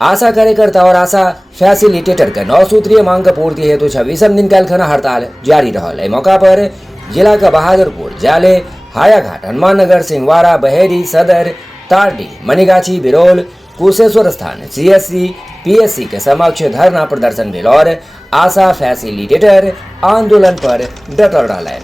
आशा कार्यकर्ता और आशा फैसिलिटेटर के 9 सूत्रीय मांग पूर्ति हेतु 26 दिन कालखाना हड़ताल जारी रहा। मौका पर जिला का बहादुरपुर, जाले, हायाघाट, हनुमान नगर, सिंहवाड़ा, बहेरी, सदर, तारडी, मनीगाछी, बिरोल, कुशेश्वर स्थान, CSC, PSC के समक्ष धरना प्रदर्शन भेल और आशा फैसिलिटेटर आंदोलन पर डटल रहा।